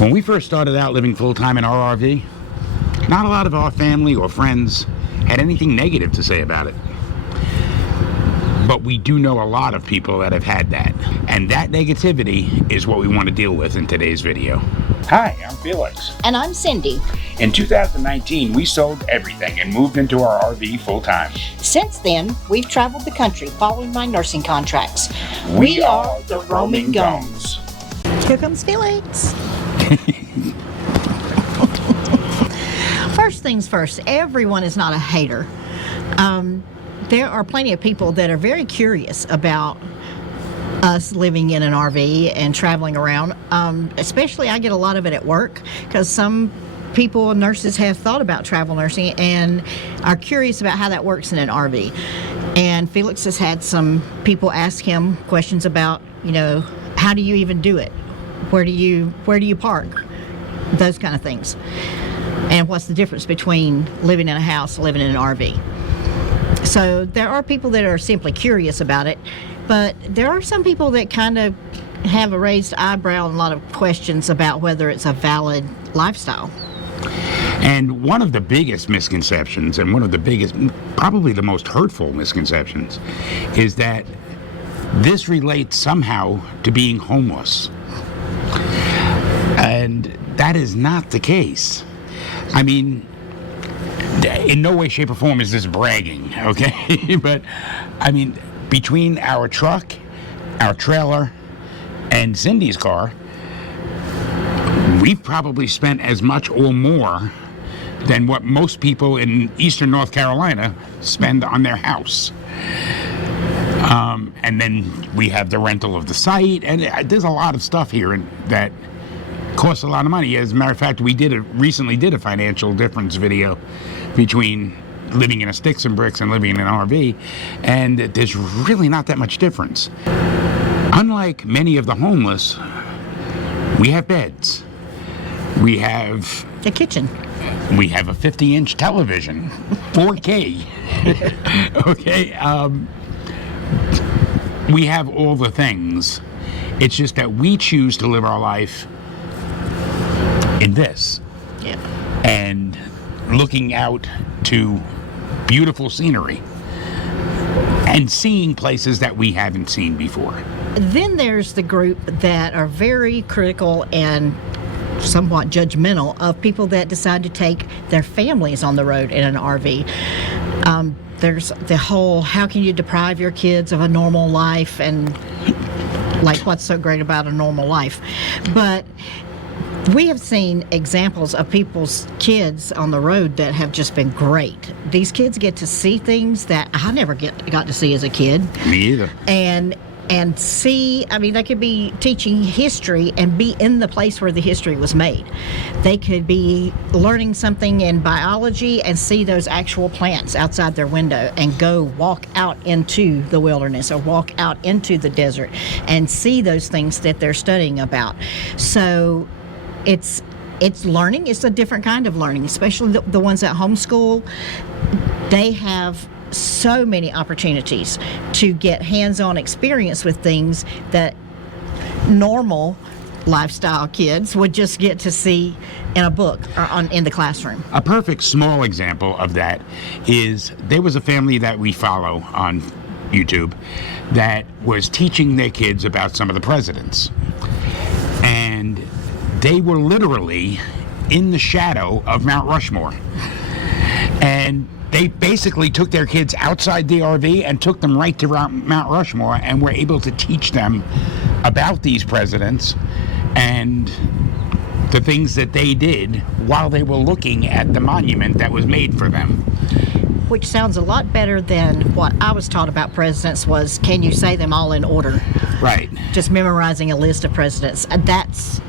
When we first started out living full-time in our RV, not a lot of our family or friends had anything negative to say about it. But we do know a lot of people that have had that. And that negativity is what we want to deal with in today's video. Hi, I'm Felix. And I'm Cindy. In 2019, we sold everything and moved into our RV full-time. Since then, we've traveled the country following my nursing contracts. We are the Roaming Gones. Here comes Felix. First things first, everyone is not a hater. There are plenty of people that are very curious about us living in an RV and traveling around. Especially I get a lot of it at work because some people and nurses have thought about travel nursing and are curious about how that works in an RV. And Felix has had some people ask him questions about, how do you even do it? Where do you park? Those kind of things. And what's the difference between living in a house and living in an RV? So there are people that are simply curious about it, but there are some people that kind of have a raised eyebrow and a lot of questions about whether it's a valid lifestyle. And one of the biggest misconceptions, and one of the biggest, probably the most hurtful misconceptions, is that this relates somehow to being homeless. And that is not the case. I mean, in no way, shape, or form is this bragging, okay? But, I mean, between our truck, our trailer, and Cindy's car, we've probably spent as much or more than what most people in eastern North Carolina spend on their house. And then we have the rental of the site, and there's a lot of stuff here that costs a lot of money. As a matter of fact, we recently did a financial difference video between living in a sticks and bricks and living in an RV, and there's really not that much difference. Unlike many of the homeless, we have beds. We have a kitchen. We have a 50-inch television, 4K. Okay, we have all the things. It's just that we choose to live our life in this. Yeah. And looking out to beautiful scenery and seeing places that we haven't seen before. Then there's the group that are very critical and somewhat judgmental of people that decide to take their families on the road in an RV. There's the whole, how can you deprive your kids of a normal life, and like, what's so great about a normal life? But we have seen examples of people's kids on the road that have just been great. These kids get to see things that I never got to see as a kid. Me either. And see, I mean, they could be teaching history and be in the place where the history was made. They could be learning something in biology and see those actual plants outside their window and go walk out into the wilderness or walk out into the desert and see those things that they're studying about. So it's learning. It's a different kind of learning, especially the ones that homeschool. They have so many opportunities to get hands-on experience with things that normal lifestyle kids would just get to see in a book or in the classroom. A perfect small example of that is there was a family that we follow on YouTube that was teaching their kids about some of the presidents. And they were literally in the shadow of Mount Rushmore. And they basically took their kids outside the RV and took them right to Mount Rushmore and were able to teach them about these presidents and the things that they did while they were looking at the monument that was made for them. Which sounds a lot better than what I was taught about presidents was, can you say them all in order? Right. Just memorizing a list of presidents. That's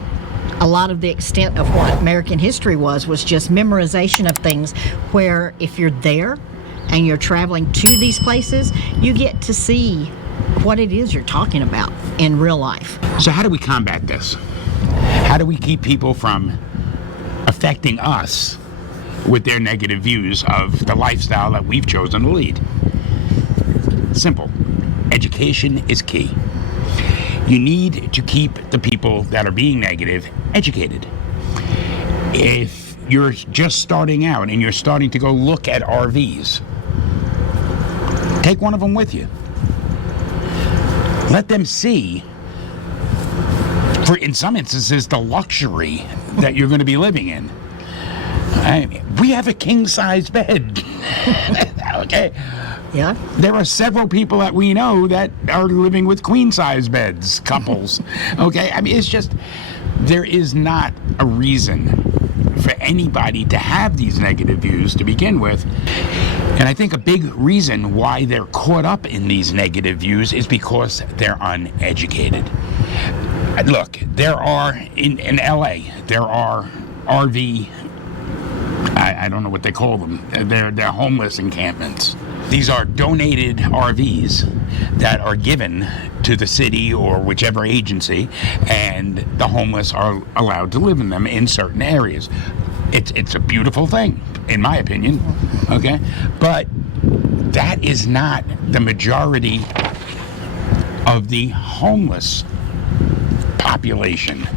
a lot of the extent of what American history was just memorization of things, where if you're there and you're traveling to these places, you get to see what it is you're talking about in real life. So how do we combat this? How do we keep people from affecting us with their negative views of the lifestyle that we've chosen to lead? Simple. Education is key. You need to keep the people that are being negative educated. If you're just starting out and you're starting to go look at RVs, take one of them with you. Let them see, in some instances, the luxury that you're going to be living in. We have a king-size bed. Okay? Yeah. There are several people that we know that are living with queen-size beds, couples. Okay? I mean, it's just, there is not a reason for anybody to have these negative views to begin with. And I think a big reason why they're caught up in these negative views is because they're uneducated. Look, there are, in LA, there are RV, I don't know what they call them, they're homeless encampments. These are donated RVs that are given to the city or whichever agency, and the homeless are allowed to live in them in certain areas. It's a beautiful thing, in my opinion, okay? But that is not the majority of the homeless population.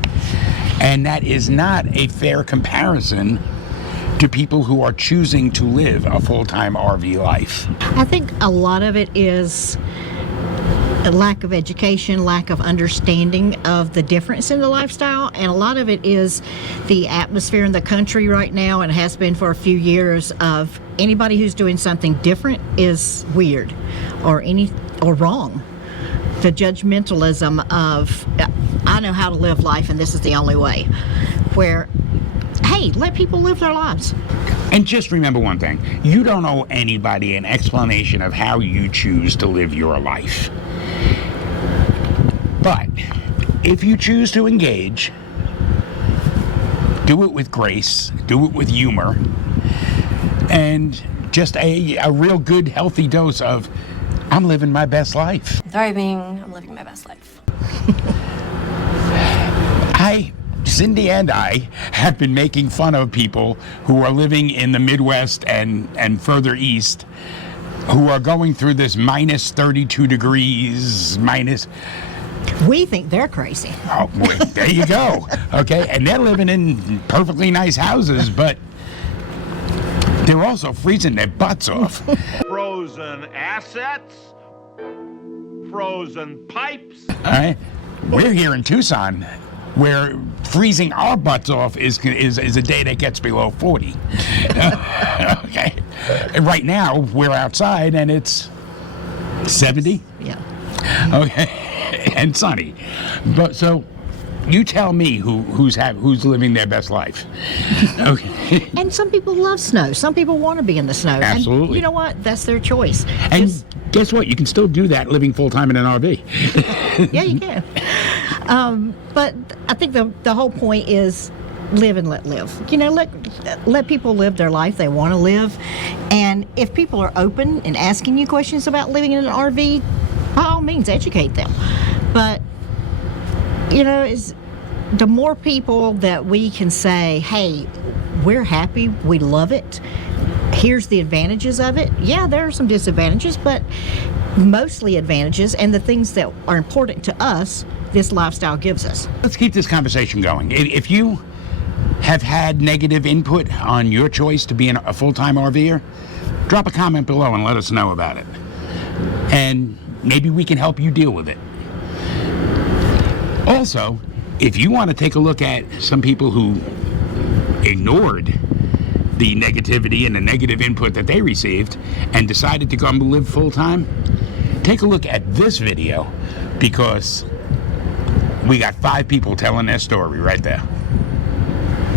And that is not a fair comparison to people who are choosing to live a full-time RV life. I think a lot of it is a lack of education, lack of understanding of the difference in the lifestyle, and a lot of it is the atmosphere in the country right now, and has been for a few years, of anybody who's doing something different is weird or wrong. The judgmentalism of, I know how to live life and this is the only way, where, hey, let people live their lives. And just remember one thing, you don't owe anybody an explanation of how you choose to live your life. But if you choose to engage, do it with grace, do it with humor, and just a real good, healthy dose of, I'm living my best life. RVing, I'm living my best life. Cindy and I have been making fun of people who are living in the Midwest and further east, who are going through this minus 32 degrees, We think they're crazy. Oh, boy, there you go. Okay, and they're living in perfectly nice houses, but they're also freezing their butts off. Frozen assets, frozen pipes. All right, we're here in Tucson, where freezing our butts off is a day that gets below 40. Okay, and right now we're outside and it's 70. Yeah. Okay, and sunny. But so, you tell me who's living their best life. Okay. And some people love snow. Some people want to be in the snow. Absolutely. And you know what? That's their choice. And guess what? You can still do that living full time in an RV. Yeah, you can. But I think the whole point is live and let live. You know, let people live their life they want to live. And if people are open and asking you questions about living in an RV, by all means, educate them. But, you know, the more people that we can say, hey, we're happy, we love it, here's the advantages of it. Yeah, there are some disadvantages, but mostly advantages, and the things that are important to us, this lifestyle gives us. Let's keep this conversation going. If you have had negative input on your choice to be a full-time RVer, drop a comment below and let us know about it. And maybe we can help you deal with it. Also, if you want to take a look at some people who ignored the negativity and the negative input that they received and decided to come live full-time, take a look at this video, because we got 5 people telling their story right there.